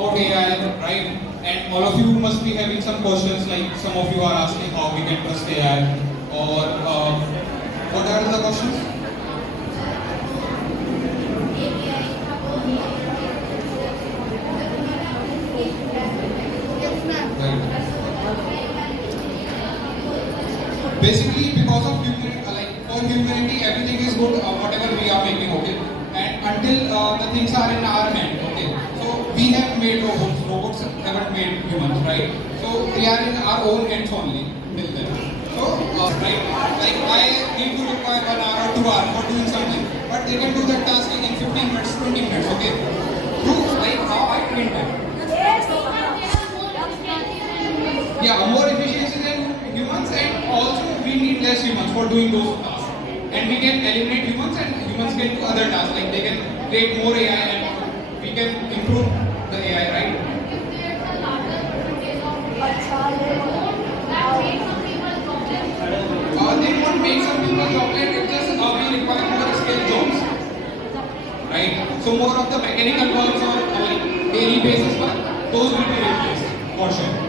about AI, right? And all of you must be having some questions, like some of you are asking how we can trust AI, or what are the questions? Right. Basically, because of humanity, like for humanity, everything is good, whatever we are making, okay? And until the things are in our hand, okay? So we have made robots. Robots haven't made humans, right? So they are in our own hands only till then. So, right, like I need to require 1 hour or 2 hours for doing something, but they can do that task in 15 minutes, 20 minutes, okay? Proof, like how I trained them. Yeah, more efficiency than humans, and also we need less humans for doing those tasks. And we can eliminate humans, and humans can do other tasks, like they can create more AI and we can improve the AI, right? They won't make some people chocolate, it's just we require more skilled jobs, right? So more of the mechanical works or like daily basis work, those will be replaced for sure.